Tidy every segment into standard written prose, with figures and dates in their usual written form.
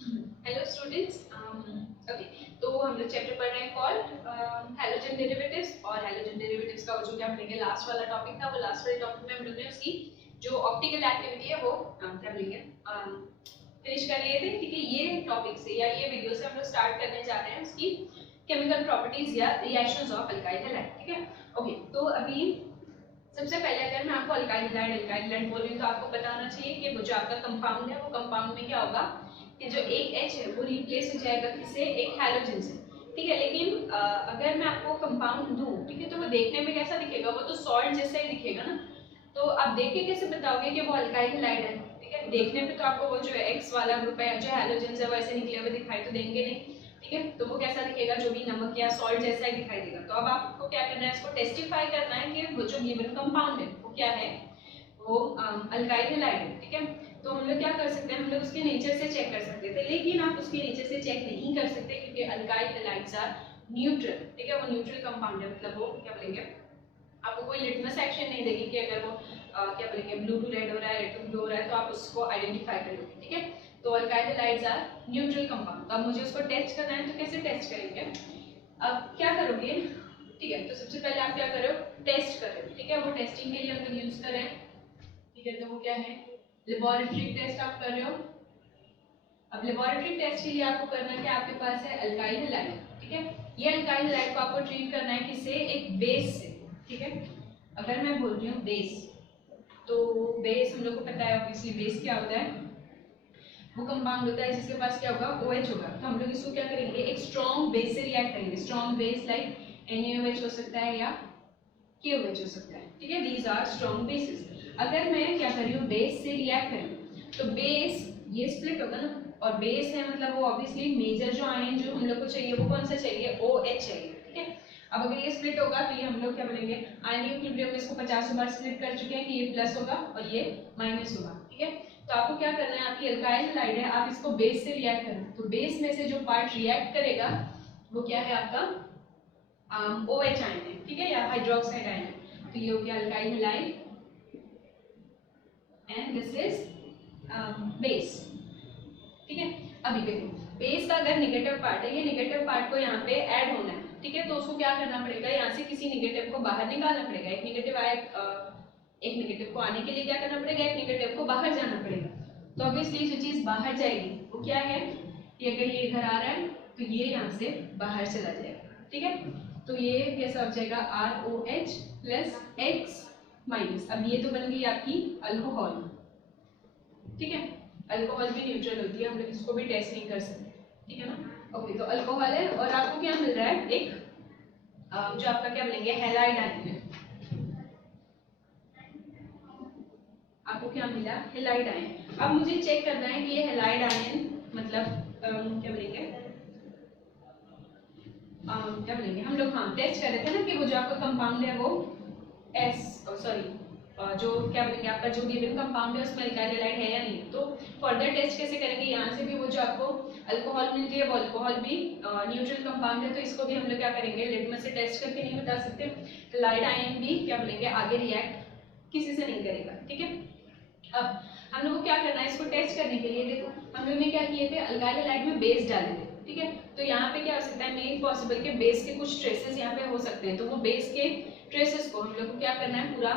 Hello students. Okay, तो हम लोग चैप्टर पढ़ रहे हैं कॉल्ड हैलोजन डेरिवेटिव्स। और हैलोजन डेरिवेटिव्स का जो क्या बोलेंगे लास्ट वाला टॉपिक था, वो लास्ट वाले टॉपिक में हम लोग ने उसकी जो ऑप्टिकल एक्टिविटी है वो क्या बोलेंगे फिनिश कर लिए थे। ठीक है, ये टॉपिक से या ये वीडियो से हम लोग स्टार्ट करने जा रहे हैं उसकी केमिकल प्रॉपर्टीज या रिएक्शंस ऑफ अल्काइल हैलाइड। ठीक है, ओके, तो अभी सबसे पहले अगर मैं आपको अल्काइल हैलाइड बोल रही हूँ तो आपको पता होना चाहिए कि वो जो आपका कंपाउंड है वो कंपाउंड में क्या होगा कि जो एक H है वो रिप्लेस हो जाएगा किससे, एक हैलोजन से। ठीक है, लेकिन अगर मैं आपको कंपाउंड दूं, ठीक है, तो वो देखने में कैसा दिखेगा, वो तो सॉल्ट जैसा ही दिखेगा ना। तो आप देख के कैसे बताओगे कि वो अल्काइल हैलाइड है? ठीक है, देखने पे तो आपको वो जो X वाला ग्रुप है, जो हैलोजन है, वो ऐसे निकले हुए दिखाई तो देंगे नहीं। ठीक है, तो वो कैसा दिखेगा, जो भी नमक या सॉल्ट जैसा ही दिखाई देगा। तो अब आपको क्या करना है, इसको टेस्टिफाई करना है कि वो जो गिवन कंपाउंड है वो क्या है, वो अल्काइल हैलाइड है। ठीक है, तो हम लोग क्या कर सकते हैं, हम लोग उसके नेचर से चेक कर सकते थे, लेकिन आप उसके नेचर से चेक नहीं कर सकते क्योंकि अल्काइल हैलाइड्स आर न्यूट्रल। ठीक है, वो न्यूट्रल कंपाउंड है, मतलब वो क्या बोलेंगे, आपको कोई लिटमस एक्शन नहीं देगी कि अगर वो क्या बोलेंगे ब्लू टू रेड हो रहा है, रेड टू ब्लू हो रहा है, तो आप उसको आइडेंटिफाई कर लोगे। ठीक है, तो alkyl halides are neutral compound. तो अब मुझे उसको टेस्ट करना है, तो कैसे टेस्ट करेंगे, अब क्या करोगे। ठीक है, तो सबसे पहले आप क्या कर रहे हो, टेस्ट कर रहे हो। ठीक है, वो टेस्टिंग के लिए हम लोग यूज कर रहे हैं। ठीक है, तो वो क्या है, लेबोरेटरी टेस्ट आप कर रहे हो। अब लेबोरेटरी टेस्ट के लिए आपको करना है कि आपके पास है अल्काइल हैलाइड। ठीक है, ये अल्काइल हैलाइड को आपको ट्रीट करना है किससे, एक बेस से। ठीक है, अगर मैं बोल रही हूँ बेस, तो बेस हम लोग को पता है ऑब्वियसली बेस क्या होता है, वो कंपाउंड होता है जिसके पास क्या होगा, OH होगा। तो हम लोग इसको क्या करेंगे, एक स्ट्रॉन्ग बेस से रिएक्ट करेंगे। स्ट्रॉन्ग बेस लाइक NaOH हो सकता है या KOH हो सकता है। ठीक है, दीज आर स्ट्रॉन्ग बेसिस। अगर मैं क्या कर रही हूँ, बेस से रिएक्ट करूँ, तो बेस ये स्प्लिट होगा ना, और बेस है मतलब वो ऑब्वियसली मेजर जो आयन जो हम लोग को चाहिए वो कौन सा चाहिए, OH चाहिए। ठीक है, अब अगर ये स्प्लिट होगा तो ये हम लोग क्या बोलेंगे, आयन इक्विलिब्रियम में इसको 50 बार स्प्लिट कर चुके हैं कि ये प्लस होगा और ये माइनस होगा। ठीक है, तो आपको क्या करना है, आपकी अल्काइल हैलाइड है, आप इसको बेस से रिएक्ट करना। तो बेस में से जो पार्ट रिएक्ट करेगा वो क्या है, आपका OH आयन है। ठीक है, या हाइड्रोक्साइड आयन है। तो ये हो गया alkyl halide and this is base. ठीक है, अभी देखो बेस का अगर नेगेटिव पार्ट है, ये नेगेटिव पार्ट को यहाँ पे ऐड होना है। ठीक है, तो उसको क्या करना पड़ेगा, यहाँ से किसी नेगेटिव को बाहर निकालना पड़ेगा। एक नेगेटिव आए, एक नेगेटिव को आने के लिए क्या करना पड़ेगा, एक नेगेटिव को बाहर जाना पड़ेगा। तो ऑब्वियसली जो चीज बाहर जाएगी वो क्या है, कि अगर ये इधर आ रहा है तो ये यहाँ से बाहर चला जाएगा। ठीक है, तो ये कैसा हो जाएगा, ROH प्लस X माइनस। अब ये तो बन गई आपकी अल्कोहल। ठीक है, अल्कोहल भी न्यूट्रल होती है, हम लोग इसको भी टेस्ट नहीं कर सकते। ठीक है ना, ओके, तो अल्कोहल है और आपको क्या मिल रहा है, एक जो आपका क्या बोलेंगे हैलाइड आयन है। आपको क्या मिला, हैलाइड आयन। अब मुझे चेक करना है कि ये हैलाइड आयन मतलब क्या बोलेंगे, क्या बोलेंगे हम लोग, हाँ टेस्ट कर रहे थे ना कि वो जो आपका कंपाउंड है वो जो क्या बोलेंगे आपका जो गिवन कंपाउंड है उसमें अल्काइल हैलाइड है या नहीं। तो फर्दर टेस्ट कैसे करेंगे, यहाँ से भी वो जो आपको अल्कोहल मिलती है वो अल्कोहल भी न्यूट्रल कंपाउंड है, तो इसको भी हम लोग क्या करेंगे, लिटमस से टेस्ट करके नहीं बता सकते। हैलाइड आयन भी क्या बोलेंगे आगे रिएक्ट किसी से नहीं करेगा। ठीक है, अब हम लोग को क्या करना है, इसको टेस्ट करने के लिए देखो हम लोग ने क्या किए थे, अल्काइल हैलाइड में बेस डाले थे। ठीक है, तो यहाँ पे क्या हो सकता है, मेन पॉसिबल के बेस के कुछ ट्रेसेस यहाँ पे हो सकते हैं। तो वो बेस के ट्रेसेस को हम लोग को क्या करना है, पूरा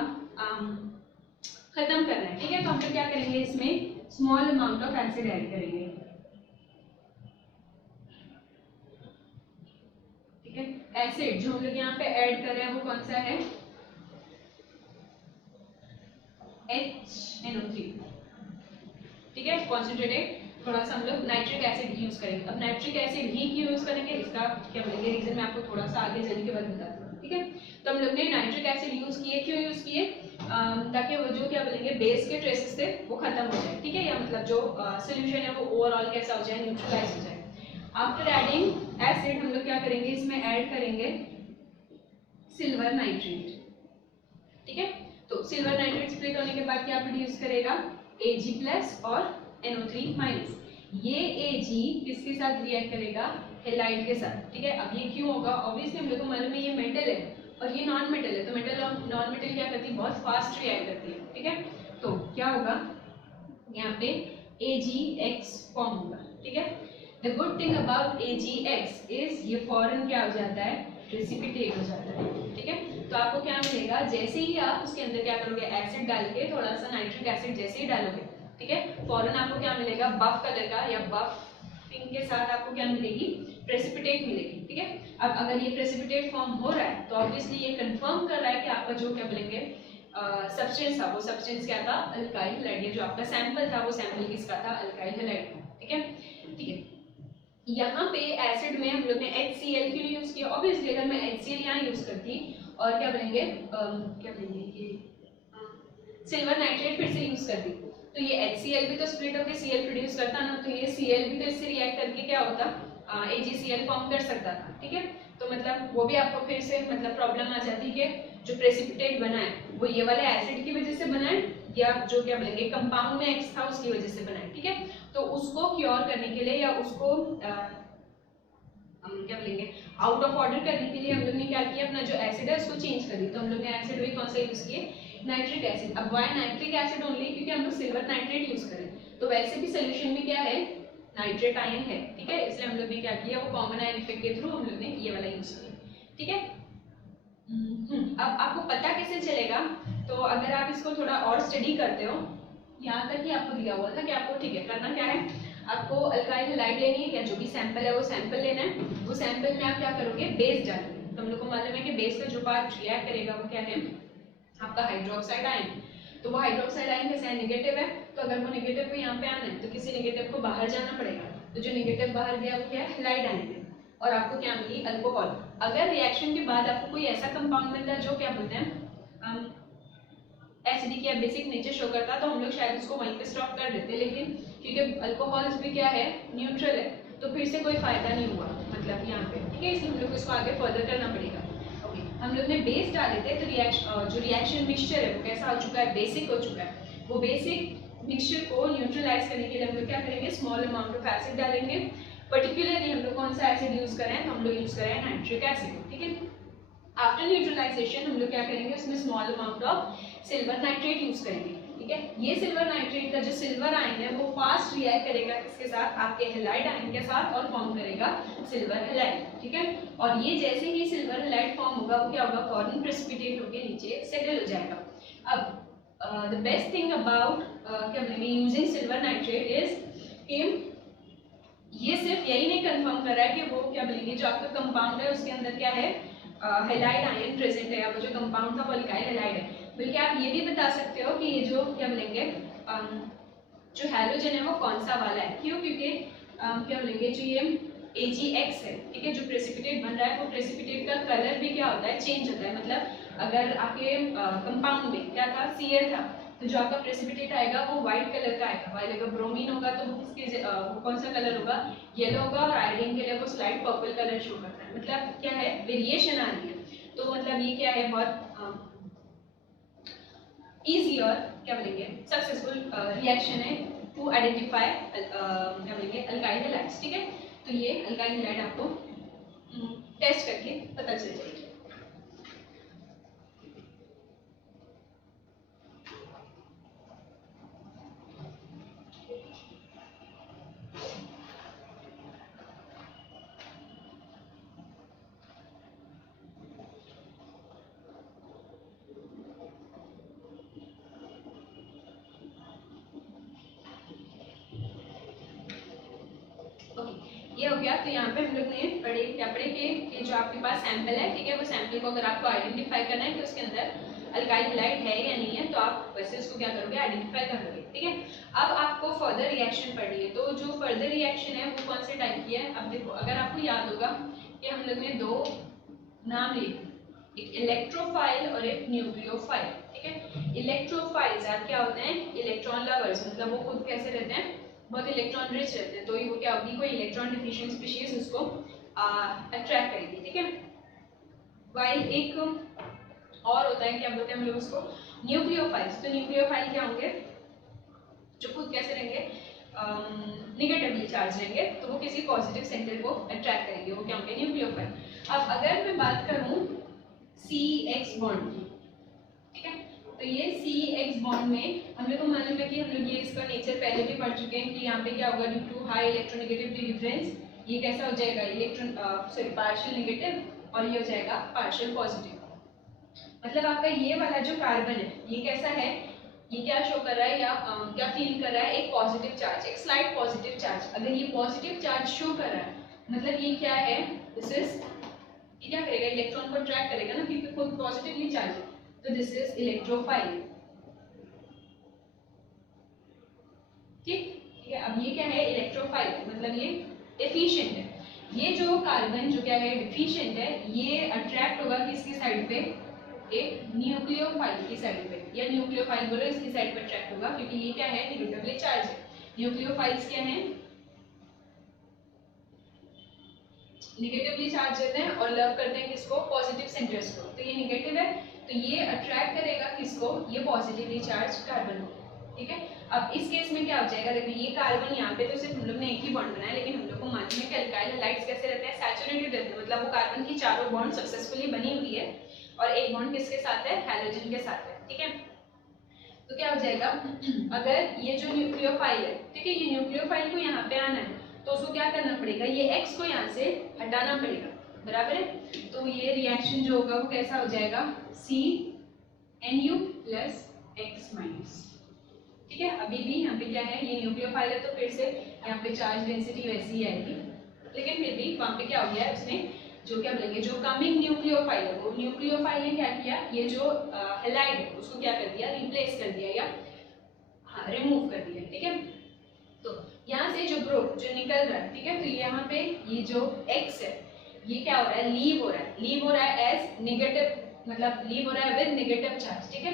खत्म करना है। ठीक है, तो हम लोग क्या करेंगे, इसमें small amount of acid add करेंगे। ठीक है, एसिड जो हम लोग यहाँ पे ऐड कर रहे हैं वो कौन सा है, HNO3। ठीक है, कॉन्सेंट्रेटेड थोड़ा सा हम लोग नाइट्रिक एसिड यूज करेंगे। अब नाइट्रिक एसिड ही क्यों यूज करेंगे, इसका क्या बोलेंगे रीजन मैं आपको थोड़ा सा आगे जाने के बाद बताती हूँ। ठीक है, तो हम लोग ने नाइट्रिक एसिड यूज किए, क्यों यूज किए, ताकि वो जो क्या बोलेंगे बेस के ट्रेसेस थे वो खत्म हो जाए। ठीक है, या मतलब जो सोल्यूशन है वो ओवरऑल कैसा हो जाए, न्यूट्रलाइज हो जाए। आफ्टर एडिंग एसिड हम लोग क्या करेंगे, इसमें ऐड करेंगे सिल्वर नाइट्रेट। ठीक है, तो सिल्वर नाइट्रेट स्प्लिट होने के बाद क्या प्रोड्यूस करेगा, Ag प्लस और NO3 माइनस। ये Ag किसके साथ रिएक्ट करेगा, हैलाइड के साथ। ठीक है, अब ये क्यों होगा, ऑब्वियसली हम लोग को मालूम है ये मेटल है और ये नॉन मेटल है, तो मेटल और नॉन मेटल क्या करती है, बहुत फास्ट रिएक्ट करती है। ठीक है, तो क्या होगा, यहाँ पे AgX फॉर्म होगा। ठीक है। The good thing about AgX is ये फॉरन क्या हो जाता है, प्रेसिपिटेट हो जाता है, ठीक है। तो आपको क्या मिलेगा, जैसे ही आप उसके अंदर क्या करोगे, एसिड डाल के थोड़ा सा नाइट्रिक एसिड जैसे ही डालोगे, ठीक है, फॉरन आपको क्या मिलेगा, बफ कलर का या बफ पिंक के साथ आपको क्या मिलेगी, प्रेसिपिटेट मिलेगी, ठीक है। अब अगर ये प्रेसिपिटेट फॉर्म हो रहा है तो ऑब्वियसली ये कंफर्म कर रहा है कि आपका जो क्या बोलेंगे सब्सटेंस था, वो सब्सटेंस क्या था, अल्काइल हैलाइड। ये जो आपका सैंपल था वो सैंपल किसका था, अल्काइल हैलाइड, ठीक है। ठीक है, यहाँ पे एसिड में हम लोग ने HCl क्यों यूज किया, ऑब्वियसली अगर मैं HCl यहाँ यूज करती और क्या बोलेंगे ये सिल्वर नाइट्रेट फिर से यूज करती, तो ये HCl भी तो स्प्लिट होकर Cl प्रोड्यूस करता ना, तो ये Cl भी तो इससे रिएक्ट करके क्या होता, AgCl फॉर्म कर सकता था, ठीक है। तो मतलब वो भी आपको फिर से मतलब प्रॉब्लम आ जाती है कि जो प्रेसिपिटेट बना है वो ये वाले एसिड की वजह से बना है या जो क्या बोलेंगे कंपाउंड में X था उसकी वजह से बना है, ठीक है। तो उसको क्योर करने के लिए या उसको हम क्या बोलेंगे आउट ऑफ ऑर्डर करने के लिए हम लोग ने क्या किया, अपना जो एसिड है उसको चेंज कर दिया। तो हम लोग ने एसिड भी कौन सा यूज किए, नाइट्रिक एसिड। अब वाई नाइट्रिक एसिड ओनली, क्योंकि हम लोग सिल्वर नाइट्रेट यूज करें, तो वैसे भी सोल्यूशन में क्या है, नाइट्रेट आयन है, ठीक है। इसलिए हम लोग ने क्या किया, वो कॉमन आयन इफेक्ट के थ्रू हम लोग ने ये वाला यूज किया, ठीक है। अब आपको पता कैसे चलेगा, तो अगर आप इसको थोड़ा और स्टडी करते हो, यहाँ तक ही आपको दिया हुआ था कि आपको ठीक है करना क्या है, आपको अल्काइल हैलाइड लेनी है या जो भी सैंपल है वो सैंपल लेना है, वो सैंपल में आप क्या करोगे, बेस डालोगे। तो हम लोग को मालूम है कि बेस का जो पार्ट रिएक्ट करेगा वो क्या है, आपका हाइड्रोक्साइड आयन। तो वो हाइड्रोक्साइड आयन कैसा है, नेगेटिव है, तो अगर वो नेगेटिव को यहाँ पे आना है तो किसी नेगेटिव को बाहर जाना पड़ेगा, तो जो नेगेटिव बाहर गया वो क्या है, हैलाइड आयन है, और आपको क्या मिली, अल्कोहल। अगर रिएक्शन के बाद आपको कोई ऐसा कंपाउंड मिलता है जो क्या बोलते हैं एसिडिक या बेसिक नेचर शो करता, तो हम लोग शायद उसको वहीं पे स्टॉप कर देते, लेकिन क्योंकि अल्कोहल्स भी क्या है, न्यूट्रल है, तो फिर से कोई फायदा नहीं हुआ मतलब यहाँ पे, ठीक है। इसलिए हम लोग को इसको आगे फर्दर करना पड़ेगा। ओके, हम लोग ने बेस डाले थे, तो जो रिएक्शन मिक्सचर है वो कैसा हो चुका है, बेसिक हो चुका है। वो बेसिक मिक्सचर को न्यूट्रलाइज करने के लिए हम लोग क्या करेंगे, स्मॉल अमाउंट ऑफ एसिड डालेंगे। पर्टिकुलरली हम लोग कौन सा एसिड यूज करें, तो हम लोग यूज करें नाइट्रिक एसिड, ठीक है। आफ्टर न्यूट्रलाइजेशन हम लोग क्या करेंगे, उसमें small amount of silver nitrate use करेंगे, ठीक है। ये सिल्वर नाइट्रेट का जो सिल्वर आयन है वो फास्ट रिएक्ट करेगा किसके साथ, आपके हैलाइड आयन के साथ, और फॉर्म करेगा सिल्वर हैलाइड, ठीक है। और ये जैसे ही सिल्वर हैलाइड फॉर्म होगा वो क्या होगा, फॉरन प्रेसिपिटेट होकर नीचे सेटल हो जाएगा। अब द बेस्ट थिंग अबाउट क्या बोलेंगे यूजिंग सिल्वर नाइट्रेट इज कि ये सिर्फ यही नहीं कंफर्म कर रहा है कि वो क्या बोलेंगे जो आपका कंपाउंड है उसके अंदर क्या है, हैलाइड आयन प्रेजेंट है, आपका जो कंपाउंड था वो अल्काइल हैलाइड है, बल्कि आप ये भी बता सकते हो कि ये जो क्या बोलेंगे जो हैलोजन है वो कौन सा वाला है। क्यों, क्योंकि क्या बोलेंगे जो ये AgX है, ठीक है, जो प्रेसिपिटेट बन रहा है वो प्रेसिपिटेट का कलर भी क्या होता है, चेंज होता है। मतलब अगर आपके कंपाउंड में क्या था, Cl था, तो जो आपका प्रेसिपिटेट आएगा वो व्हाइट कलर का आएगा, वाइल अगर ब्रोमीन होगा तो वो किसके वो कौन सा कलर होगा, येलो होगा, और आयोडीन के लिए वो स्लाइट पर्पल कलर शो करता है। मतलब क्या है, वेरिएशन आ रही है। तो मतलब ये क्या है, बहुत इजी और क्या बोलेंगे सक्सेसफुल रिएक्शन है टू आइडेंटिफाई क्या बोलेंगे अल्काइल हैलाइड्स, ठीक है। तो ये अल्काइल हैलाइड आपको टेस्ट करके पता चल जाएगी। ये हो गया। तो यहाँ पे हम लोग ने पढ़े क्या पढ़े कि जो आपके पास सैंपल है, ठीक है, वो सैंपल को अगर आपको आइडेंटिफाई करना है कि उसके अंदर अल्काइल हैलाइड है या नहीं है, तो आप वैसे उसको क्या करोगे, आइडेंटिफाई कर लोगे, ठीक है। अब आपको फर्दर रिएक्शन पढ़नी है, तो जो फर्दर रिएक्शन है वो कौन से टाइप की है। अब देखो, अगर आपको याद होगा कि हम लोग ने दो नाम लिए, एक इलेक्ट्रोफाइल और एक न्यूक्लियोफाइल, ठीक है। इलेक्ट्रोफाइल्स यार क्या होते हैं, इलेक्ट्रॉन लवर्स, मतलब वो खुद कैसे रहते हैं, बहुत इलेक्ट्रॉन रिच रहते हैं, तो वो क्या होगी, कोई इलेक्ट्रॉन डिफिशिएंट स्पीशीज उसको अट्रैक्ट करेगी, ठीक है। वाइल एक और होता है, क्या बोलते हैं हम लोग उसको, न्यूक्लियोफाइल्स। तो न्यूक्लियोफाइल क्या होंगे, जो खुद कैसे रहेंगे, निगेटिवली चार्ज रहेंगे, तो वो किसी पॉजिटिव सेंटर को अट्रैक्ट करेंगे, वो क्या होंगे, न्यूक्लियोफाइल। अब अगर मैं बात करूं CX बॉन्ड की, ठीक है, तो तो ये CX बॉन्ड में हम लोग को मालूम है कि हम लोग ये इसका नेचर पहले भी पढ़ चुके हैं कि यहाँ पे क्या होगा, due to high electronegativity difference ये कैसा हो जाएगा, पार्शियल नेगेटिव और ये हो जाएगा पार्शियल पॉजिटिव। मतलब आपका ये वाला जो कार्बन है ये कैसा है, ये क्या शो कर रहा है या क्या फील कर रहा है, एक पॉजिटिव चार्ज, एक स्लाइट पॉजिटिव चार्ज। अगर ये पॉजिटिव चार्ज शो कर रहा है मतलब ये क्या है, दिस इज, ये क्या करेगा, इलेक्ट्रॉन को अट्रैक्ट करेगा ना, क्योंकि खुद पॉजिटिवली चार्ज है, तो दिस इज इलेक्ट्रोफाइल। ठीक है, अब ये क्या है, इलेक्ट्रोफाइल, मतलब ये एफिशिएंट है। ये जो कार्बन जो क्या है, डिफिशिएंट है, ये अट्रैक्ट होगा किसकी साइड पे, एक न्यूक्लियोफाइल की साइड पे, या न्यूक्लियोफाइल बोलो, इसकी साइड पे अट्रैक्ट होगा क्योंकि ये क्या है, निगेटिवली चार्ज है। न्यूक्लियोफाइल्स क्या है, निगेटिवली चार्ज देते हैं और लव करते हैं किसको, पॉजिटिव सेंटर्स को। तो ये निगेटिव है तो ये अट्रैक्ट करेगा किसको, ये पॉजिटिवली चार्ज कार्बन को। ठीक है, अब इस केस में क्या हो जाएगा, देखिए ये कार्बन यहाँ पे तो सिर्फ हम लोग ने एक ही बॉन्ड बनाया, लेकिन हम लोग को मालूम है कि अल्काइल हैलाइड्स कैसे रहते हैं, सैचुरेटेड रहते हैं, मतलब वो कार्बन की चारों बॉन्ड सक्सेसफुली बनी हुई है और एक बॉन्ड किसके साथ है, हैलोजन के साथ है। ठीक है, तो क्या हो जाएगा, अगर ये जो न्यूक्लियोफाइल है, ठीक है, ये न्यूक्लियोफाइल को यहाँ पे आना है तो उसको क्या करना पड़ेगा, ये X को यहाँ से हटाना पड़ेगा, बराबर है। तो ये रिएक्शन जो होगा वो कैसा हो जाएगा, CNU प्लस X माइनस। ठीक है, अभी भी यहाँ पे क्या है, ये न्यूक्लियोफाइल है तो फिर से यहाँ पे चार्ज डेंसिटी वैसी ही आएगी, लेकिन फिर भी वहाँ पे क्या हो गया है, उसने जो क्या बोलेंगे, जो कमिंग न्यूक्लियोफाइल है, वो न्यूक्लियोफाइल ने क्या किया, ये जो हैलाइड है उसको क्या कर दिया, रिप्लेस कर दिया या रिमूव कर दिया। ठीक है, तो यहाँ से जो ग्रुप जो निकल रहा है, ठीक है, तो यहाँ पे ये जो X है ये क्या हो रहा है, लीव हो रहा है, लीव हो रहा है एज नेगेटिव, मतलब लीव हो रहा है विद नेगेटिव चार्ज। ठीक है,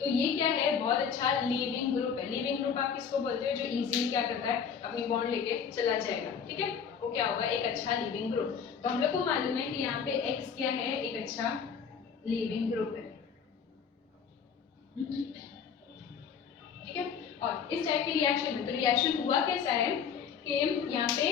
तो ये क्या है, बहुत अच्छा लीविंग ग्रुप है। लीविंग ग्रुप आप किसको बोलते हो, जो इजीली क्या करता है, अपनी बॉन्ड लेके चला जाएगा। ठीक है, वो क्या होगा, एक अच्छा लीविंग ग्रुप। तो हम लोग को मालूम है कि यहाँ पे X क्या है, एक अच्छा लीविंग ग्रुप है। ठीक है, और इस टाइप के रिएक्शन में तो रिएक्शन हुआ कैसा है कि यहाँ पे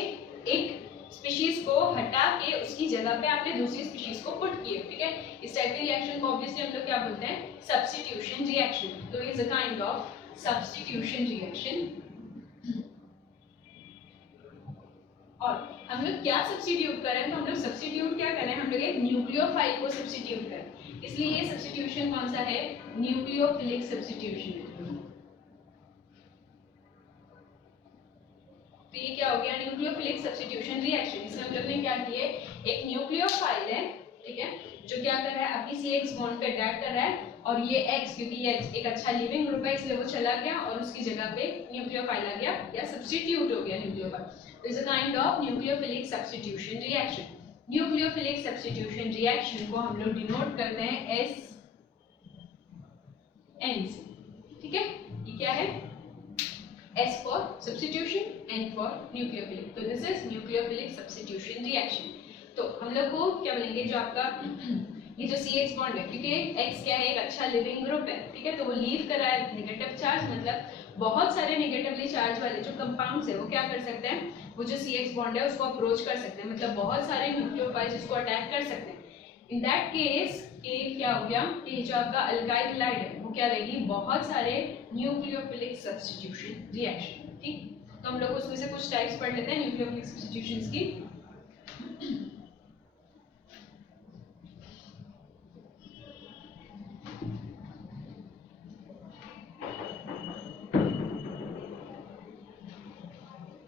एक स्पीशीज को हटा के उसकी जगह पे आपने दूसरी स्पीशीज को पुट किए। ठीक है, इस टाइप के रिएक्शन को ऑब्वियसली हम लोग क्या बोलते हैं, सब्स्टिट्यूशन रिएक्शन। तो is a kind of substitution reaction. और हम लोग क्या सब्स्टिट्यूट कर रहे हैं, तो हम लोग सब्स्टिट्यूट क्या कर रहे हैं, हम लोग एक न्यूक्लियोफाइल को सब्स्टिट्यूट कर रहे हैं, इसलिए ये सब्स्टिट्यूशन कौन सा है, न्यूक्लियोफिलिक सब्स्टिट्यूशन है। तो ये क्या हो गया, न्यूक्लियोफिलिक सब्स्टिट्यूशन रिएक्शन। इसमें हम लोग ने क्या किए, एक न्यूक्लियोफाइल है, ठीक है, जो क्या कर रहा है, अपनी CX बॉन्ड पे अटैक कर रहा है, और ये X, क्योंकि ये एक अच्छा लिविंग ग्रुप है इसलिए वो चला गया और उसकी जगह पे न्यूक्लियोफाइल आ गया या सब्स्टिट्यूट हो गया nucleophile. Is a kind of nucleophilic substitution reaction. Nucleophilic substitution reaction को हम लोग डिनोट करते हैं SN से। ठीक है, ये क्या है, S for substitution, N for nucleophilic. तो this is nucleophilic substitution reaction. तो हम लोग को क्या बोलेंगे, जो आपका ये जो CH बॉन्ड है, क्योंकि X क्या है, एक अच्छा लिविंग ग्रुप है, ठीक है, तो वो लीव कर रहा है नेगेटिव चार्ज, मतलब बहुत सारे नेगेटिवली चार्ज वाले जो कंपाउंड्स है वो क्या कर सकते हैं, वो जो CH बॉन्ड है उसको अप्रोच कर सकते हैं, मतलब बहुत सारे न्यूक्लियोफाइल्स इसको अटैक कर सकते हैं। इन दैट केस के क्या हो गया कि जो आपका अल्काइल हैलाइड है वो क्या रहेगी, बहुत सारे न्यूक्लियोफिलिक सब्स्टिट्यूशन रिएक्शन। ठीक, तो हम लोग उसमें से कुछ टाइप्स पढ़ लेते हैं न्यूक्लियोफिलिक सब्स्टिट्यूशंस की।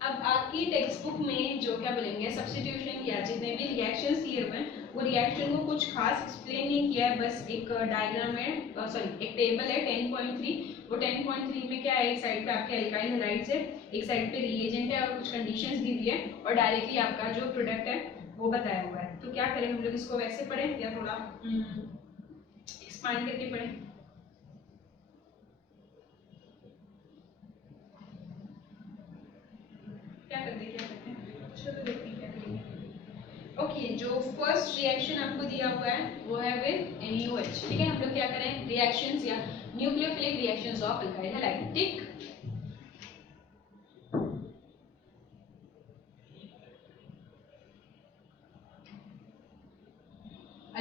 अब आपकी टेक्स्ट बुक में जो क्या बोलेंगे, सब्स्टिट्यूशन या जितने भी रिएक्शंस दिए हुए हैं वो रिएक्शन को कुछ खास एक्सप्लेन नहीं किया है, बस एक डायग्राम है, सॉरी एक टेबल है 10.3। वो 10.3 में क्या है, एक साइड पे आपके अल्काइल हैलाइड्स है, एक साइड पे रिएजेंट है और कुछ कंडीशंस दी हुई है, और डायरेक्टली आपका जो प्रोडक्ट है वो बताया हुआ है। तो क्या करें हम लोग, इसको वैसे पढ़ें या थोड़ा एक्सपांड करके पढ़ें, क्या करते हैं, चलो देखते हैं क्या करेंगे। ओके, जो फर्स्ट रिएक्शन आपको दिया हुआ है वो है विद NaOH। ठीक है, हम लोग क्या करें, रिएक्शंस या nucleophilic reactions of alkyl halide. ठीक,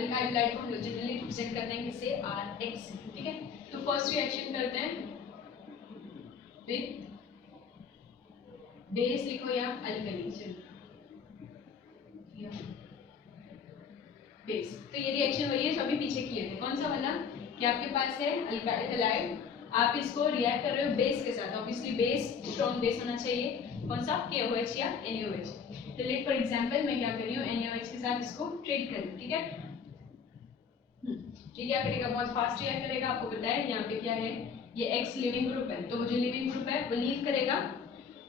अल्काइल हैलाइड को हम लोग जनरली रिप्रेजेंट करते हैं किससे, Rx, ठीक है। तो फर्स्ट रिएक्शन करते हैं विद बेस, लिखो या अल्कली, चलो बेस। तो ये रिएक्शन वही है जो अभी पीछे किए थे, कौन सा वाला कि आपके पास है अल्काइल हैलाइड, आप इसको रिएक्ट कर रहे हो बेस के साथ, ऑब्वियसली बेस स्ट्रॉन्ग बेस होना चाहिए, कौन सा KOH या NaOH। तो लेट फॉर एग्जांपल मैं क्या कर रही हूँ NaOH के साथ इसको ट्रीट कर रही हूँ, ठीक है। ये क्या करेगा, बहुत फास्ट रिएक्ट करेगा, आपको पता है यहाँ पे क्या है, ये X लिविंग ग्रुप है, तो वो जो लिविंग ग्रुप है वो लीव करेगा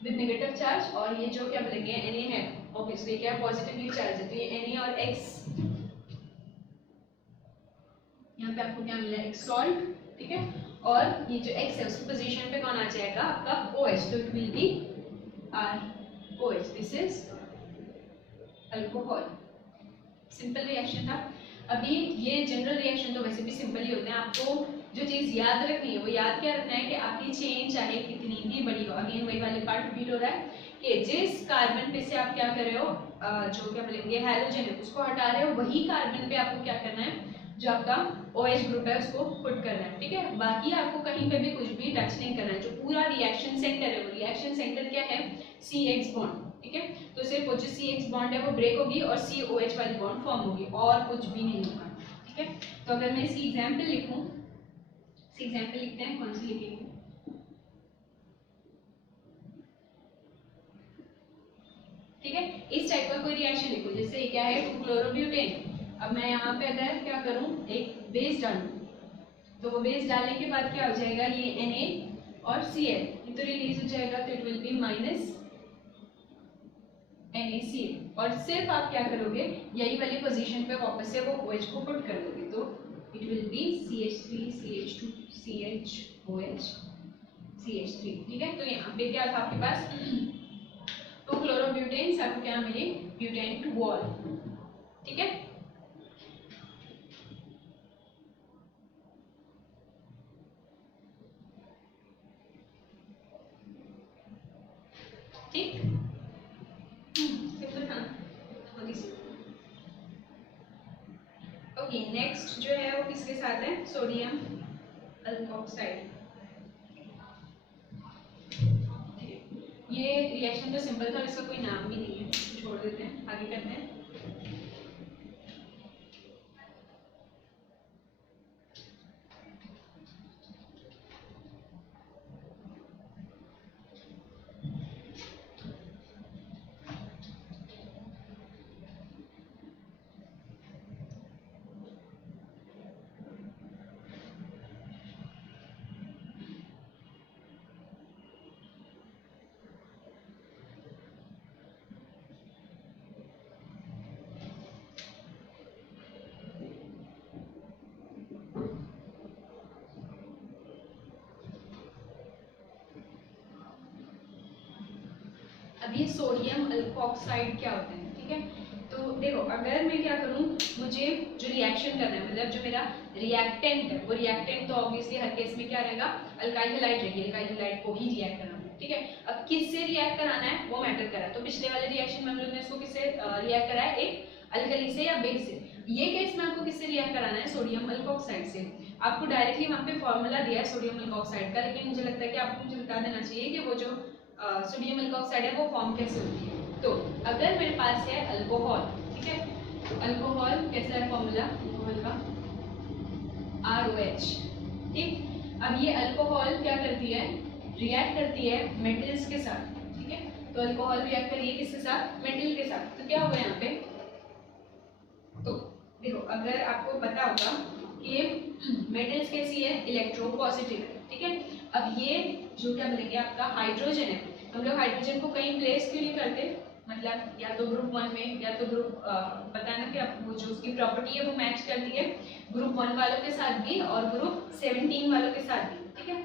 विद नेगेटिव चार्ज, और ये जो क्या बोलेंगे Na है ऑब्वियसली क्या पॉजिटिवली चार्ज है, तो ये Na और X, यहाँ पे आपको क्या मिला X सॉल्ट, ठीक है, और ये जो X है उसकी पोजीशन पे कौन आ जाएगा आपका OH, तो it will be ROH, this is alcohol. Simple reaction था। अभी ये जनरल रिएक्शन तो वैसे भी सिंपल ही होते हैं, आपको जो चीज़ याद रखनी है वो याद क्या रखना है कि आपकी चेन चाहे कितनी भी बड़ी हो, अगेन वही वाले पार्ट रिपीट हो रहा है कि जिस कार्बन पे से आप क्या कर रहे हो, जो क्या बोलेंगे हैलोजन है उसको हटा रहे हो, वही कार्बन पे आपको क्या करना है, जो आपका OH ग्रुप है उसको पुट करना है, ठीक है। बाकी आपको कहीं पे भी कुछ भी टच नहीं करना है, जो पूरा रिएक्शन सेंटर है वो रिएक्शन सेंटर क्या है CX बॉन्ड, ठीक है। तो सिर्फ वो जो CX बॉन्ड है वो ब्रेक होगी और COH वाली बॉन्ड फॉर्म होगी, और कुछ भी नहीं होगा, ठीक है। तो अगर मैं इसकी एग्जांपल लिखूं, इसकी एग्जांपल लिखते हैं, कौन सी लिखेंगे, ठीक है। इस टाइप का कोई रिएक्शन लिखो, जैसे क्या है 2-क्लोरोब्यूटेन, अब मैं यहाँ पे अगर क्या करूँ एक बेस डालूं, तो वो बेस डालने के बाद क्या हो जाएगा, ये Na और Cl ये तो रिलीज हो जाएगा, तो it will be minus NaCl, और सिर्फ आप क्या करोगे यही वाली पोजीशन पे वापस से वो OH को पुट कर दोगे, तो it will be CH3 CH2 CHOH CH3, ठीक है। तो यहाँ पे क्या था आपके पास 2-क्लोरोब्यूटेन, आपको क्या मिले ब्यूटेन 2 वॉल, ठीक है। ठीक, सिंपल था बहुत ही सिंपल। ओके, नेक्स्ट जो है वो किसके साथ है, सोडियम अल्कोक्साइड। ये रिएक्शन तो सिंपल था, इसका कोई नाम भी नहीं है, छोड़ देते हैं, आगे करते हैं। अब ये सोडियम अल्कोक्साइड क्या होते हैं, ठीक है। तो देखो अगर मैं क्या करूँ, मुझे जो रिएक्शन करना है, मतलब जो मेरा रिएक्टेंट है वो रिएक्टेंट तो ऑब्वियसली हर केस में क्या रहेगा, अल्काइल हैलाइड रहेगी, अल्काइल हैलाइड को ही रिएक्ट कराना है, ठीक है। अब किससे रिएक्ट कराना है वो मैटर कर रहा है, तो पिछले वाले रिएक्शन में हम लोग ने इसको किससे रिएक्ट कराया, एक अल्कली से या बेस से। ये केस में आपको किससे रिएक्ट कराना है, सोडियम अल्कोक्साइड से। आपको डायरेक्टली वहाँ पे फॉर्मूला दिया है सोडियम अल्कोक्साइड का, लेकिन मुझे लगता है कि आपको मुझे बता देना चाहिए कि वो जो सोडियम अल्कोक्साइड है वो फॉर्म कैसे होती है। तो अगर मेरे पास है अल्कोहल, ठीक है, तो अल्कोहल कैसा है फॉर्मूला अल्कोहल का ROH, ठीक। अब ये अल्कोहल क्या करती है, रिएक्ट करती है मेटल्स के साथ, ठीक है। तो अल्कोहल रिएक्ट कर रही है किसके साथ, मेटल के साथ। तो क्या होगा यहाँ पे, तो देखो अगर आपको पता होगा कि मेटल्स कैसी है, इलेक्ट्रोपॉजिटिव है, ठीक है। अब ये जो क्या बोलेंगे आपका हाइड्रोजन है, हम लोग हाइड्रोजन को कहीं प्लेस क्यों नहीं करते, मतलब या तो ग्रुप 1 में या तो ग्रुप बताना कि आपको जो उसकी प्रॉपर्टी है वो मैच करती है ग्रुप 1 वालों के साथ भी और ग्रुप 17 वालों के साथ भी, ठीक है।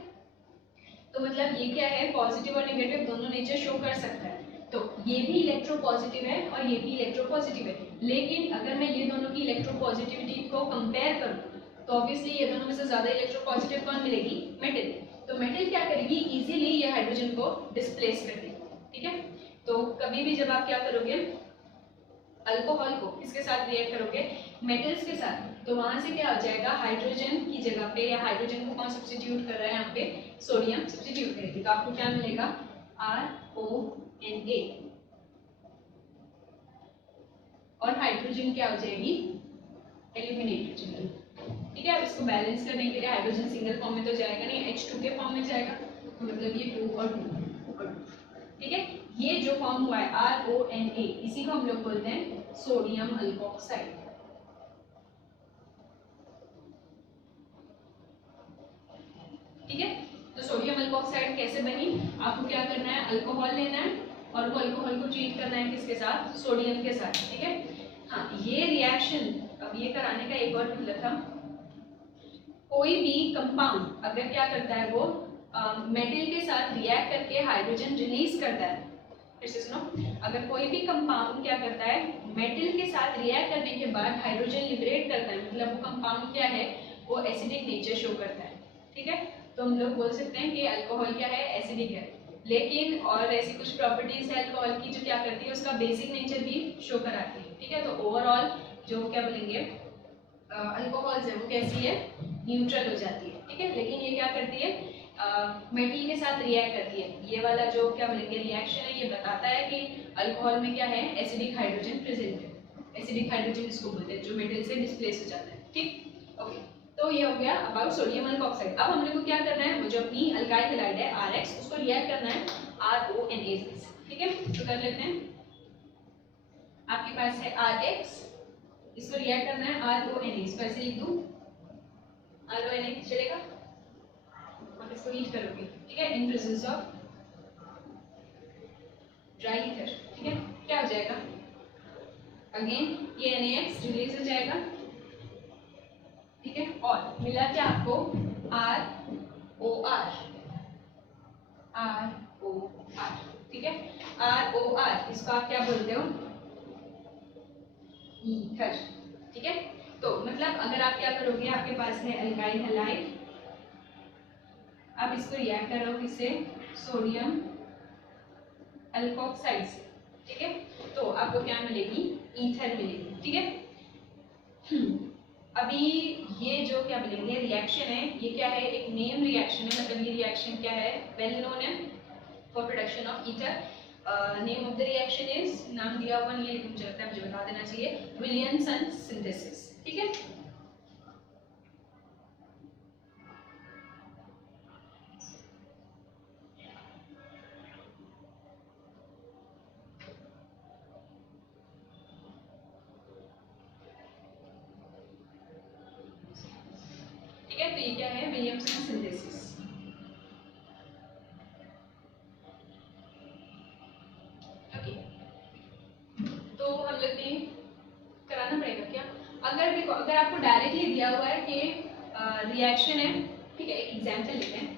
तो मतलब ये क्या है, पॉजिटिव और नेगेटिव दोनों नेचर शो कर सकता है। तो ये भी इलेक्ट्रोपॉजिटिव है और ये भी इलेक्ट्रोपॉजिटिव है, लेकिन अगर मैं ये दोनों की इलेक्ट्रोपॉजिटिविटी को कंपेयर करूँ तो ऑब्वियसली ये दोनों में से ज्यादा इलेक्ट्रोपॉजिटिव कौन मिलेगी, मेटल। तो मेटल क्या करेगी, इजीली ये हाइड्रोजन को डिस्प्लेस कर देगी, ठीक है। तो कभी भी जब आप क्या करोगे, अल्कोहल को किसके साथ रिएक्ट करोगे, मेटल्स के साथ, तो वहां से क्या हो जाएगा, हाइड्रोजन की जगह पे या हाइड्रोजन को कौन सब्स्टिट्यूट कर रहा है यहाँ पे, सोडियम सब्स्टिट्यूट करेगी, तो आपको क्या मिलेगा RONA, और हाइड्रोजन क्या हो जाएगी, एलिमिनेट हो जाएगी। ठीक है, अब इसको बैलेंस करने के लिए हाइड्रोजन सिंगल फॉर्म में तो जाएगा नहीं, H2 के फॉर्म में जाएगा, तो मतलब ये 2 और 2। ठीक है, ये जो फॉर्म हुआ है RONA, इसी को हम लोग बोलते हैं सोडियम अल्कोक्साइड। ठीक है, तो सोडियम अल्कोक्साइड कैसे बनी, आपको क्या करना है, अल्कोहल लेना है और वो अल्कोहल को ट्रीट करना है किसके साथ, सोडियम के साथ। ठीक है, हाँ, ये रिएक्शन, अब ये कराने का एक और मतलब था, कोई भी कंपाउंड अगर क्या करता है, वो मेटल के साथ रिएक्ट करके हाइड्रोजन रिलीज करता है, फिर से सुनो, अगर कोई भी कंपाउंड क्या करता है, मेटल के साथ रिएक्ट करने के बाद हाइड्रोजन लिबरेट करता है, मतलब वो कंपाउंड क्या है, वो एसिडिक नेचर शो करता है। ठीक है, तो हम लोग बोल सकते हैं कि अल्कोहल क्या है, एसिडिक है, लेकिन और ऐसी कुछ प्रॉपर्टीज है अल्कोहल की जो क्या करती है, उसका बेसिक नेचर भी शो कराती है। ठीक है, तो ओवरऑल जो क्या बोलेंगे अल्कोहल्स है वो कैसी है, न्यूट्रल हो जाती है। ठीक है, लेकिन ये क्या करती है, मेटल के साथ रिएक्ट करती है। ये वाला जो क्या बोलेंगे रिएक्शन है, ये बताता है कि अल्कोहल में क्या है, एसिडिक हाइड्रोजन प्रेजेंट है। एसिडिक हाइड्रोजन इसको बोलते हैं जो मेटल से डिस्प्लेस हो जाता है। ठीक, ओके, तो ये हो गया अबाउट सोडियम अल्कोक्साइड। अब हम लोग को क्या करना है, वो जो अपनी अल्काइल हैलाइड है RX, उसको रिएक्ट करना है RONA से। ठीक है, तो कर लेते हैं, आपके पास है RX, इसको रिएक्ट करना है RONA, इसको ऐसे लिख दूं RONA, चलेगा, आप इसको हीट करोगे। ठीक है, in presence of dry ether. ठीक है, क्या हो जाएगा, अगेन ये NaX रिलीज हो जाएगा। ठीक है, और मिला क्या आपको, ROR, ROR। ठीक है, ROR, इसको आप क्या बोलते हो, ईथर। ठीक है, तो मतलब अगर आप क्या करोगे, आपके पास है अल्काइल हैलाइड, आप इसको रिएक्ट करो किससे, सोडियम अल्कोक्साइड से। ठीक है, तो आपको क्या मिलेगी, ईथर मिलेगी। ठीक है, अभी ये जो क्या बोलेंगे रिएक्शन है, ये क्या है, एक नेम रिएक्शन है, मतलब ये रिएक्शन क्या है, वेल नोन है for production of ether. Name of the reaction is, नाम दिया हुआ नहीं है लेकिन मुझे लगता है मुझे बता देना चाहिए, विलियमसन सिंथेसिस। ठीक है, ठीक है, तो ये क्या है, विलियमसन सिंथेसिस। ओके, तो हम लोग ने कराना पड़ेगा क्या, अगर देखो, अगर आपको डायरेक्टली दिया हुआ है कि रिएक्शन है, ठीक है, एक एग्जांपल लेते हैं,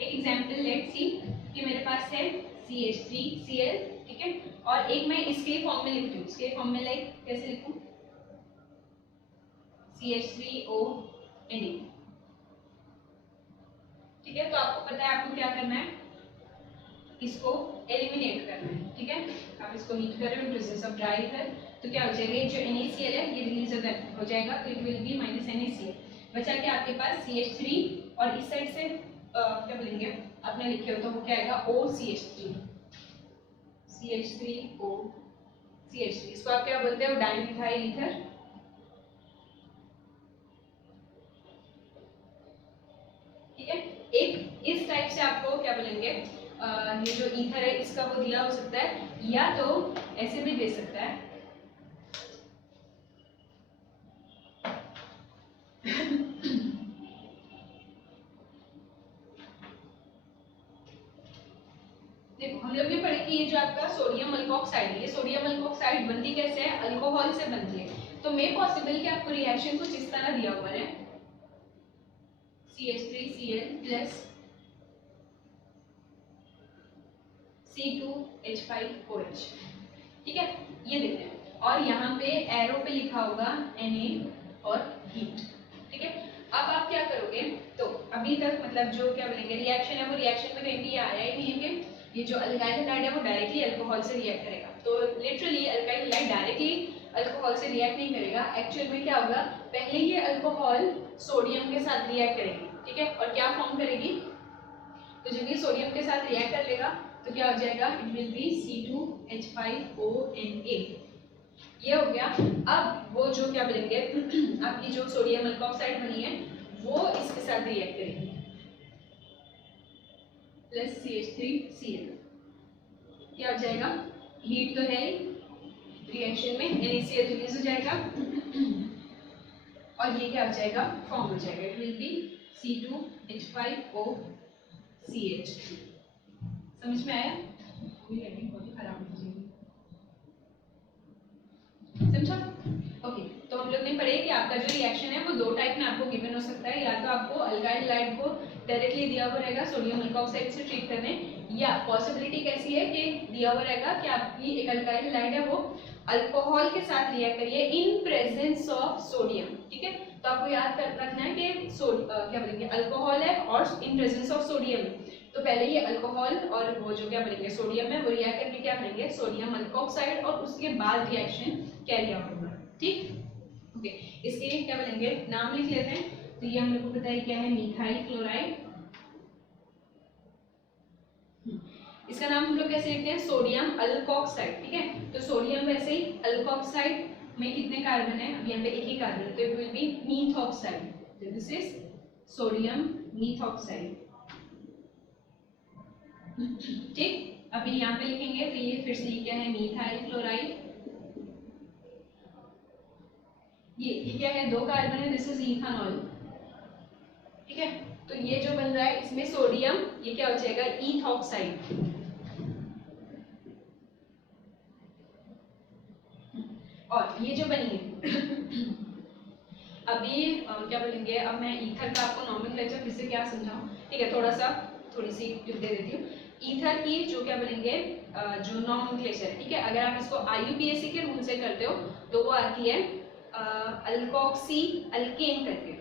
एक एग्जांपल लेट्स सी कि मेरे पास है CH3Cl। ठीक है, और एक मैं इसके फॉर्म में लिखती हूँ, इसके फॉर्म में लाइक कैसे लिखूं, CH3ONA। ठीक है, तो आपको पता है आपको क्या करना है, इसको एलिमिनेट करना है। ठीक है, आप इसको हीट कर रहे हो प्रेजेंस ऑफ ड्राई ईथर, तो क्या हो जाएगा, जो NaCl है ये रिलीज हो जाएगा, तो इट विल बी -NaCl, बचा के आपके पास CH3, और इस साइड से क्या बोलेंगे आपने लिखे हो तो वो क्या आएगा, OCH3, CH3O CH3, इसको आप क्या बोलते हो, डाइमिथाइल ईथर। ठीक है, एक इस टाइप से आपको क्या बोलेंगे, ये जो ईथर है इसका वो दिया हो सकता है, या तो ऐसे भी दे सकता है देखो, हम लोग ने पढ़े कि ये जो आपका सोडियम अल्कोक्साइड है, ये सोडियम अल्कोक्साइड बनती कैसे है, अल्कोहल से बनती है। तो मे पॉसिबल कि आपको रिएक्शन कुछ इस तरह दिया हुआ है, CH3Cl प्लस C2H5OH। ठीक है, ये देखते हैं, और यहाँ पे एरो पे लिखा होगा Na और हीट। ठीक है, अब आप क्या करोगे, तो अभी तक मतलब जो क्या बोलेंगे रिएक्शन है, वो रिएक्शन में कहीं भी आया ही नहीं है कि ये जो अल्काइल हैलाइड है वो डायरेक्टली अल्कोहल से रिएक्ट करेगा। तो literally alkyl halide directly alcohol से रिएक्ट नहीं करेगा। एक्चुअल में क्या होगा, पहले ये अल्कोहल सोडियम के साथ रिएक्ट करेगी, ठीक है, और क्या फॉर्म करेगी, तो जब ये सोडियम के साथ रिएक्ट कर लेगा तो क्या हो जाएगा, इट विल बी C2H5ONA, ये हो गया। अब वो जो क्या बोलेंगे आपकी जो सोडियम अल्कोक्साइड बनी है वो इसके साथ रिएक्ट करेगी प्लस CH3Cl, क्या हो जाएगा, हीट तो है रिएक्शन में, NaCl रिलीज हो जाएगा और ये क्या हो जाएगा, फॉर्म हो जाएगा, इट विल बी C2H5OCH। समझ में आया, बहुत ही खराब हो जाएगी, समझा? ओके, तो हम लोग ने पढ़े कि आपका जो रिएक्शन है वो दो टाइप में आपको गिवन हो सकता है, या तो आपको अल्काइल हैलाइड को डायरेक्टली दिया हुआ रहेगा सोडियम अल्कोक्साइड से ट्रीट करने, या पॉसिबिलिटी कैसी है कि दिया हुआ रहेगा कि आपकी एक अल्काइल हैलाइड है वो अल्कोहल के साथ रिएक्ट करिए इन प्रेजेंस ऑफ सोडियम, ठीक है। तो आपको याद रखना है कि क्या बोलेंगे अल्कोहल है और इन प्रेजेंस ऑफ सोडियम, तो पहले ये अल्कोहल और वो जो क्या बोलेंगे सोडियम है वो रिएक्ट करके क्या करेंगे सोडियम अल्कोक्साइड, और उसके बाद रिएक्शन कैरी आउट होगा, ठीक। ओके, इसके क्या बोलेंगे नाम लिख लेते हैं। तो ये हम लोग को पता है क्या है, मिथाइल क्लोराइड। इसका नाम हम लोग कैसे लिखते हैं, सोडियम अल्कोक्साइड, ठीक है। तो सोडियम वैसे ही अल्कोक्साइड में कितने कार्बन है, अब यहाँ पे एक ही कार्बन है, तो इट विल बी मीथॉक्साइड, तो दिस इज सोडियम मीथॉक्साइड, ठीक। अभी यहाँ पे लिखेंगे तो ये फिर से क्या है, मिथाइल क्लोराइड, ये क्या है, दो कार्बन है, दिस इज इथानॉल, ठीक है। तो ये जो बन रहा है इसमें सोडियम, ये क्या हो जाएगा, इथॉक्साइड, और ये जो बनी है अभी क्या बोलेंगे, अब मैं ईथर का आपको नॉमेनक्लेचर फिर से क्या समझाऊं, ठीक है, थोड़ी सी टिप दे देती हूँ। ईथर की जो क्या बोलेंगे जो नॉमेनक्लेचर है, ठीक है, अगर आप इसको IUPAC के रूल से करते हो तो वो आती है अल्कोक्सी अल्केन करके,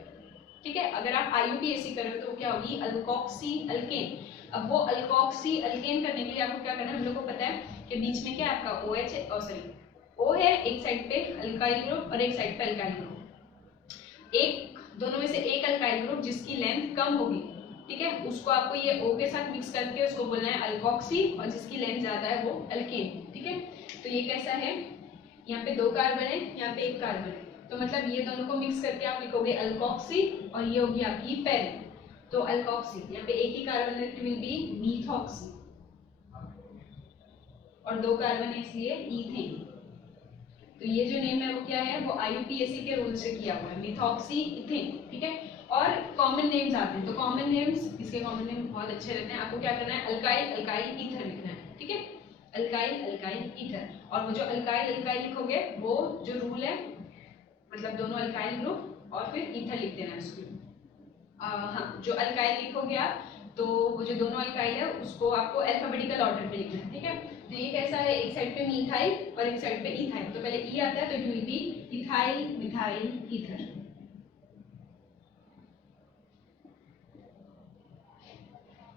ठीक है। अगर आप IUPAC करोगे तो क्या होगी, अल्कोक्सी अल्केन। अब वो अल्कोक्सी अल्केन करने के लिए आपको क्या करना है, हम लोग को पता है कि बीच में क्या है आपका OH है, सॉरी O है, एक साइड पे अल्काइल ग्रुप और एक साइड पे अल्काइल ग्रुप, एक दोनों में से एक अल्काइल ग्रुप जिसकी लेंथ कम होगी, ठीक है, उसको आपको ये O के साथ मिक्स करके उसको बोलना है अल्कोक्सी, और जिसकी लेंथ ज्यादा है वो अल्केन, ठीक है। तो ये कैसा है, यहाँ पे दो कार्बन है, यहाँ पे एक कार्बन है, तो मतलब ये दोनों को मिक्स करके आप लिखोगे अल्कोक्सी, और ये होगी आपकी पेरिन, तो अल्कोक्सी, यहाँ पे एक ही कार्बन है, इट विल बी मीथॉक्सी, और दो कार्बन है इसलिए ईथेन। तो ये जो नेम है वो क्या है, वो IUPAC के रूल से किया हुआ है, मिथॉक्सी इथेन, ठीक है। और कॉमन नेम्स आते हैं, तो कॉमन नेम्स, इसके कॉमन नेम बहुत अच्छे रहते हैं, आपको क्या करना है, अल्काइल अल्काइल ईथर लिखना है, ठीक है, अल्काइल अल्काइल ईथर, और वो जो अल्काइल अल्काइल लिखोगे वो जो रूल है, मतलब दोनों अल्काइल ग्रुप और फिर ईथर लिख देना है उसको। हाँ, जो अल्काइल लिखोगे आप तो वो जो दोनों अल्काइल है उसको आपको अल्फाबेटिकल ऑर्डर में लिखना है, ठीक है। तो ये कैसा है, एक साइड पे मिथाइल और एक साइड पे इथाइल, तो पहले ई आता है तो it will be ethyl methyl ether,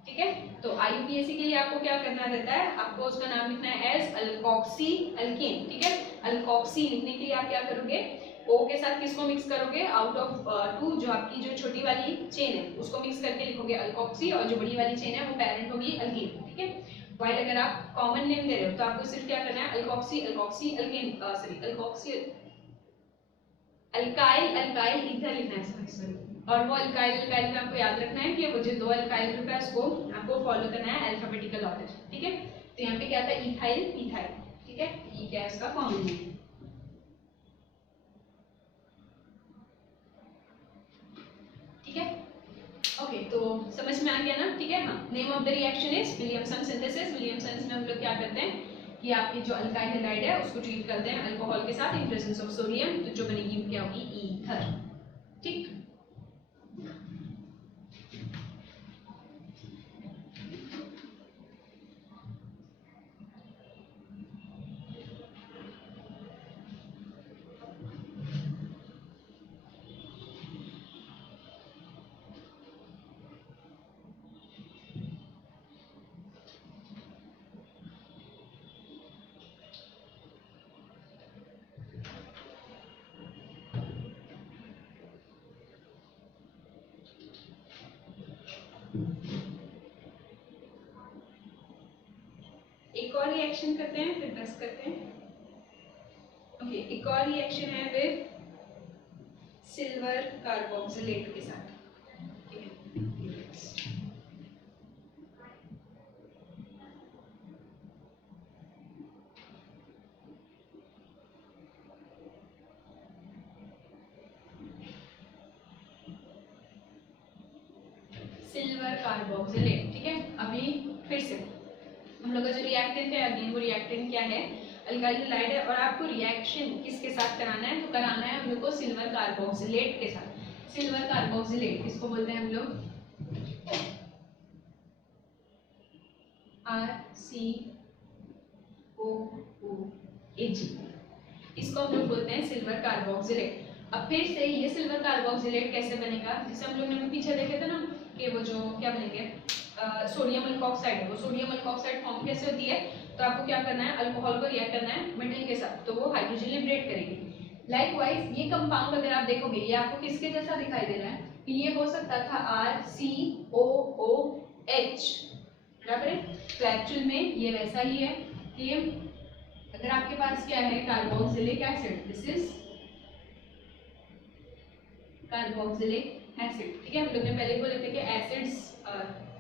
ठीक है। तो IUPAC के लिए आपको क्या करना रहता है, आपको उसका नाम लिखना है एज अल्कोक्सी अल्केन, ठीक है। अल्कोक्सी लिखने के लिए आप क्या करोगे, O के साथ किसको मिक्स करोगे, आउट ऑफ 2 जो आपकी जो छोटी वाली चेन है उसको मिक्स करके लिखोगे अल्कोक्सी, और जो बड़ी वाली चेन है वो पेरेंट होगी अल्केन, ठीक है। वाइल अगर आप कॉमन नेम दे रहे हो तो आपको सिर्फ क्या करना है, alkoxy alkoxy alkane, sorry alkoxy alkyl alkyl ether लिखना है, सॉरी। और वो अल्काइल अल्काइल में आपको याद रखना है कि वो जो दो अल्काइल ग्रुप है उसको आपको फॉलो करना है अल्फाबेटिकल ऑर्डर, ठीक है। तो यहाँ पे क्या था, इथाइल इथाइल, ठीक है, ये क्या है इसका कॉमन नेम, ठीक है। ओके, तो समझ में आ गया ना, ठीक है। हाँ, name of the reaction is Williamson synthesis. Williamson में हम लोग क्या करते हैं कि आपकी जो अल्काइल हैलाइड है उसको ट्रीट करते हैं अल्कोहल के साथ इन प्रेजेंस ऑफ सोडियम, तो जो बनेगी वो क्या होगी, ईथर, ठीक। एक और रिएक्शन करते हैं फिर 10 करते हैं। ओके, एक और रिएक्शन है विद सिल्वर कार्बोक्सिलेट के साथ। सिल्वर कार्बोक्सिलेट, ठीक है। अभी फिर से हम लोग का जो रिएक्टेंट है, अगेन वो रिएक्टेंट क्या है, अल्काइल हैलाइड है। और आपको रिएक्शन किसके साथ कराना है, तो कराना है हम लोग को सिल्वर कार्बोक्सिलेट के साथ। सिल्वर कार्बोक्सिलेट किसको बोलते हैं हम लोग, RCOOAG, इसको हम लोग बोलते हैं सिल्वर कार्बोक्सिलेट। अब फिर से ये सिल्वर कार्बोक्सिलेट कैसे बनेगा, जैसे हम लोग ने पीछे देखे थे ना कि वो जो क्या बनेंगे सोडियम अल्कोक्साइड है, वो सोडियम अल्कोक्साइड फॉर्म कैसे होती है, तो आपको क्या करना है, अल्कोहल को रिएक्ट करना है मेटल के साथ, तो वो हाइड्रोजन लिबरेट करेगी। लाइकवाइज ये कंपाउंड अगर आप देखोगे ये आपको किसके जैसा दिखाई दे रहा है, ये हो सकता था RCOOH, बराबर है। तो एक्चुअल में ये वैसा ही है कि अगर आपके पास क्या है carboxylic acid, this is carboxylic acid, ठीक है। हम लोग ने पहले बोले थे कि एसिड्स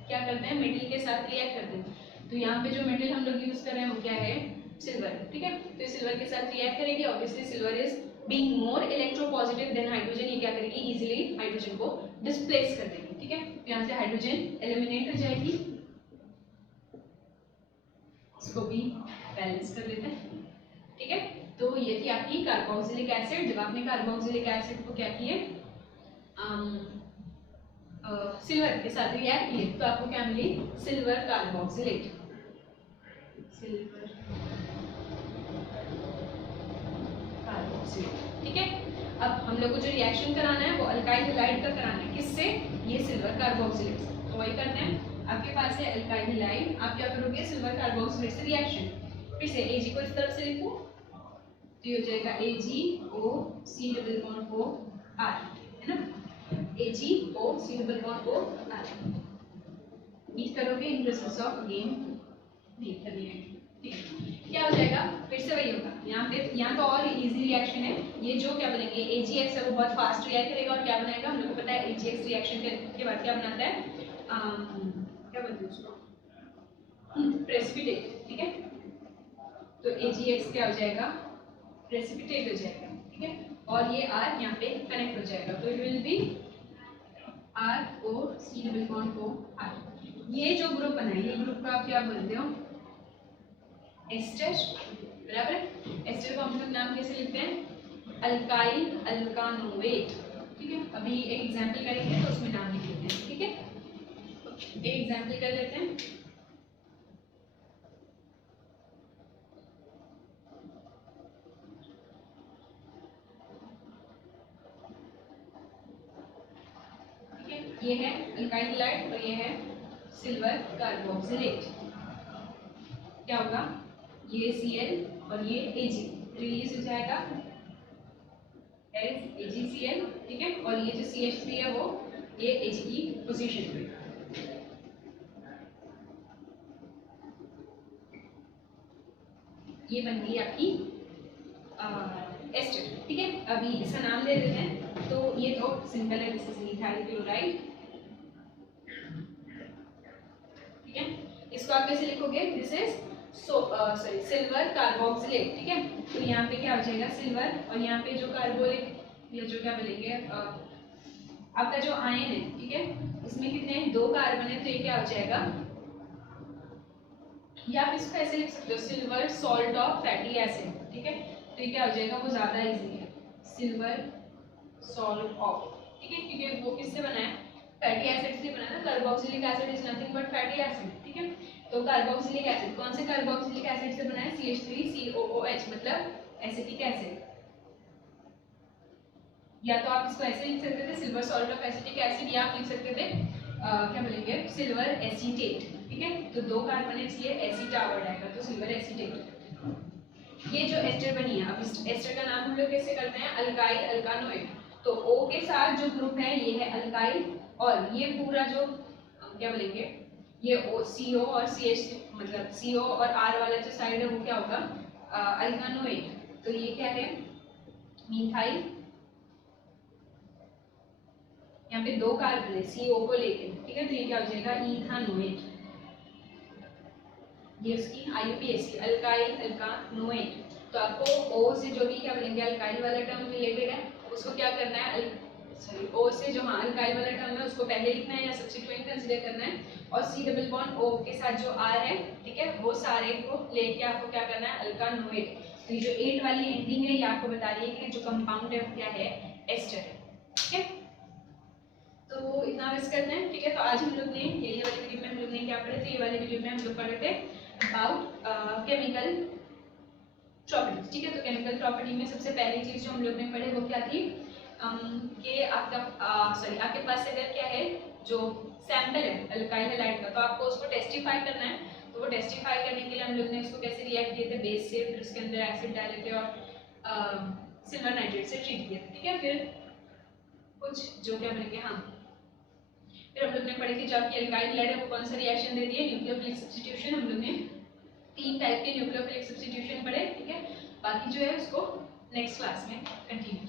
क्या करते हैं, मेटल के साथ रिएक्ट करते हैं। तो यहाँ पे जो मेटल हम लोग यूज कर रहे हैं वो क्या है, सिल्वर, ठीक है। तो सिल्वर के साथ रिएक्ट करेगी, obviously silver is being more electropositive than hydrogen, ये क्या करेगी, इजीली हाइड्रोजन को डिस्प्लेस कर देगी, ठीक है। तो यहाँ से हाइड्रोजन एलिमिनेट हो जाएगी, इसको भी बैलेंस कर देते हैं, ठीक है। तो ये थी आपकी कार्बोक्सिलिक एसिड। जब आपने कार्बोक्सिलिक एसिड को क्या किए, सिल्वर के साथ रिएक्ट किए, तो आपको क्या मिली, सिल्वर कार्बोक्सिलेट, सिल्वर कार्बोक्सिलेट, ठीक है। अब हम लोग को जो रिएक्शन कराना है वो अल्काइल हैलाइड का कराना है, किससे, ये सिल्वर कार्बोक्सिलेट। तो वही करते हैं, आपके पास है अल्काइल हैलाइड, आप क्या करोगे, सिल्वर कार्बोक्सिलेट से रिएक्शन, फिर से Ag को इस तरफ से लिखो, तो ये हो जाएगा AgOC∪OR, है ना, AgOC∪OR, मीट करोगे in process of again meet करनी है, ठीक है। क्या हो जाएगा, फिर से वही होगा, यहाँ तो और इजी रिएक्शन है, ये जो क्या बनेंगे AgX है वो बहुत फास्ट रिएक्ट करेगा, और क्या बनाएगा, हम लोग को पता है AgX रिएक्शन के बाद क्या बनाता है, क्या बोलते हैं उसको, प्रेसिपिटेट, ठीक है। तो AgX क्या हो जाएगा, प्रेसिपिटेट हो जाएगा, ठीक है। और ये R यहाँ पे कनेक्ट हो जाएगा, तो इट विल बी ROC∪OR। ये जो ग्रुप बना है, ये ग्रुप को आप क्या बोलते हो, एस्टर, बराबर। एस्टर को हम लोग नाम कैसे लिखते हैं, अल्काइल अल्कानोएट, ठीक है। अभी एक एग्जांपल करेंगे तो उसमें नाम लिख लेते हैं, ठीक है। एक एग्जांपल कर लेते हैं, ये है अल्काइल हैलाइड और ये है सिल्वर कार्बोक्सिलेट। क्या होगा, ये Cl और ये Ag रिलीज हो जाएगा एज AgCl, ठीक है। और ये जो CH3 है वो ये Ag की पोजीशन पे, ये बन गई आपकी एस्टर, ठीक है। अभी इसका नाम दे देते हैं, तो ये तो सिंपल है, दिस इज मिथाइल क्लोराइड, ठीक है। इसको आप कैसे लिखोगे, दिस इज सिल्वर कार्बोक्सिलेट, ठीक है। तो यहाँ पे क्या हो जाएगा, सिल्वर, और यहाँ पे जो कार्बोलिक या जो क्या बोलेंगे आपका जो आयन है, ठीक है, इसमें कितने हैं, 2 कार्बन है, तो ये क्या हो जाएगा, या आप इसको ऐसे लिख सकते हो, silver salt of fatty acid, ठीक है। तो ये क्या हो जाएगा, वो ज्यादा इजी है, सिल्वर सॉल्ट ऑफ, ठीक है, क्योंकि वो किससे बना है, फैटी एसिड से बना है ना, carboxylic acid is nothing but fatty acid, ठीक है। तो कार्बोक्सिलिक एसिड कौन से कार्बोक्सिलिक एसिड से बना है, CH3COOH, मतलब एसिटिक एसिड। या तो आप इसको ऐसे लिख सकते थे, silver salt of acetic acid, या आप लिख सकते थे क्या बोलेंगे, सिल्वर एसीटेट, ठीक है। तो 2 कार्बन है इसलिए एसिटा वर्ड आएगा, तो सिल्वर एसीटेट। ये जो एस्टर बनी है, अब इस एस्टर का नाम हम लोग कैसे करते हैं, अल्काइल अल्कानोएट। तो O के साथ जो ग्रुप है ये है अल्काइल, और ये पूरा जो क्या बोलेंगे ये CO और CH मतलब CO और R वाला जो साइड है वो क्या होगा अल्कानोएट। तो ये क्या है मीथाइल, यहाँ पे 2 कार्बन है CO को लेके, ठीक है, तो ये क्या हो जाएगा इथानोएट। ये उसकी IUPAC अल्काइल अल्कानोएट। तो आपको O से जो भी क्या बोलेंगे अल्काइल वाला टर्म रिलेटेड है उसको क्या करना है सॉरी O से जो हाँ अल्काइल वाला टर्म है उसको पहले लिखना है या सब्स्टिट्यूएंट कंसीडर करना है, और C डबल बॉन्ड O के साथ जो R है, ठीक है, वो सारे को लेके आपको क्या करना है अल्कानोएट। तो ये जो 8 वाली एंडिंग है ये आपको बता रही है कि जो कंपाउंड है वो क्या है एस्टर है, ठीक है। तो इतना बस करना है, ठीक है। तो आज हम लोग ने ये वाली वीडियो में हम लोग ने क्या पढ़े थे, ये वाली वीडियो में हम लोग पढ़े थे अबाउट केमिकल प्रॉपर्टीज, ठीक है। तो केमिकल प्रॉपर्टी में सबसे पहली चीज जो हम लोग ने पढ़े वो क्या थी कि आपका सॉरी आपके पास अगर क्या है जो सैंपल है अल्काइल हैलाइड का, तो आपको उसको टेस्टिफाई करना है। तो वो टेस्टिफाई करने के लिए हम लोग ने उसको कैसे रिएक्ट किए थे बेस से, फिर उसके अंदर एसिड डाले थे और सिल्वर नाइट्रेट से ट्रीट किया, ठीक है। फिर कुछ जो क्या बोलेंगे हाँ, फिर हम लोग ने पढ़े कि जो आपकी अल्काइल ब्लड है वो कौन सा रिएक्शन देती है न्यूक्लियोफिलिक सब्स्टिट्यूशन। हम लोग ने 3 टाइप के न्यूक्लियोफिलिक सब्स्टिट्यूशन पढ़े, ठीक है। बाकी जो है उसको नेक्स्ट क्लास में कंटिन्यू